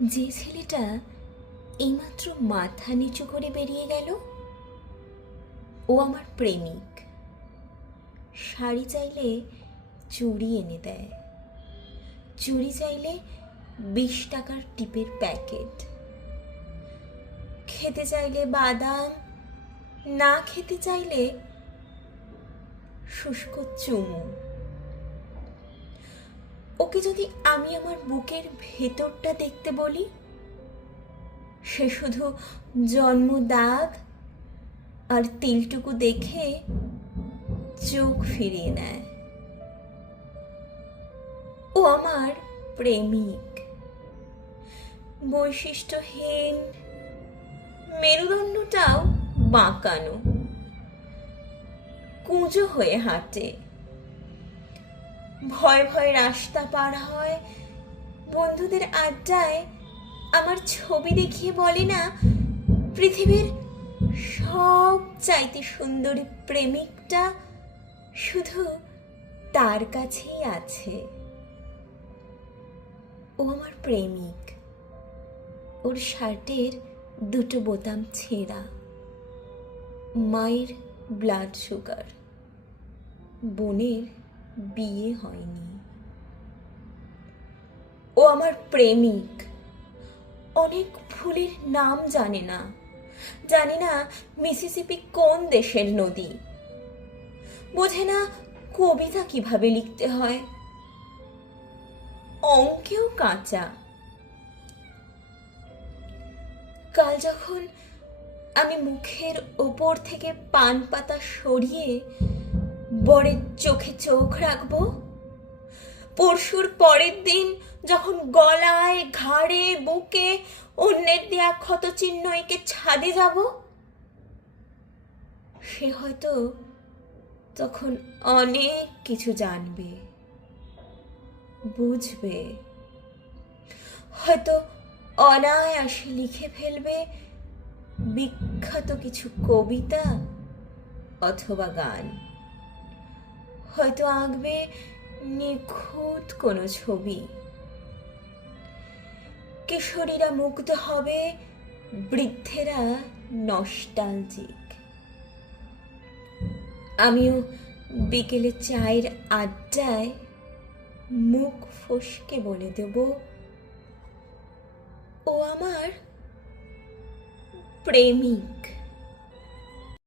যে ছেলেটা এইমাত্র মাথা নিচু করে বেরিয়ে গেল, ও আমার প্রেমিক। শাড়ি চাইলে চুড়ি এনে দেয়, চুড়ি চাইলে 20 টাকার টিপের প্যাকেট, খেতে চাইলে বাদাম, না খেতে চাইলে শুষ্ক চুমু। ওকে যদি আমি আমার বুকের ভেতরটা দেখতে বলি, সে শুধু জন্ম দাগ আর তিলটুকু দেখে চোখ ফিরিয়ে নেয়। ও আমার প্রেমিক, বৈশিষ্ট্যহীন, মেরুদণ্ডটাও বাঁকানো, কুঁজো হয়ে হাঁটে, ভয় ভয় রাস্তা পার হয়, বন্ধুদের আড্ডায় আমার ছবি দেখিয়ে বলে না, পৃথিবীর সব চাইতে সুন্দরী প্রেমিকটা শুধু তার কাছেই আছে। ও আমার প্রেমিক, ওর শার্টের 2টো বোতাম ছেঁড়া, মায়ের ব্লাড সুগার, বোনের বিয়ে হয়নি। ও আমার প্রেমিক, অনেক ফুলের নাম জানে না, জানি না মিসিসিপি কোন দেশের নদী, বোঝে না কবিতা কিভাবে লিখতে হয়, অঙ্কেও কাঁচা। কাল যখন আমি মুখের ওপর থেকে পান পাতা সরিয়ে বরের চোখে চোখ রাখবো, পরশুর পরের দিন যখন গলায়, ঘাড়ে, বুকে অন্যের দেয়া ক্ষত চিহ্ন এঁকে ছাদে যাব, সে হয়তো তখন অনেক কিছু জানবে, বুঝবে, হয়তো অনায়াসে লিখে ফেলবে বিখ্যাত কিছু কবিতা অথবা গান, হয়তো আঁকবে নিখুঁত কোনো ছবি। কিশোরীরা মুগ্ধ হবে, বৃদ্ধেরা নস্টালজিক। আমিও বিকেলে চায়ের আড্ডায় মুখ ফসকে বলে দেব, ও আমার প্রেমিক।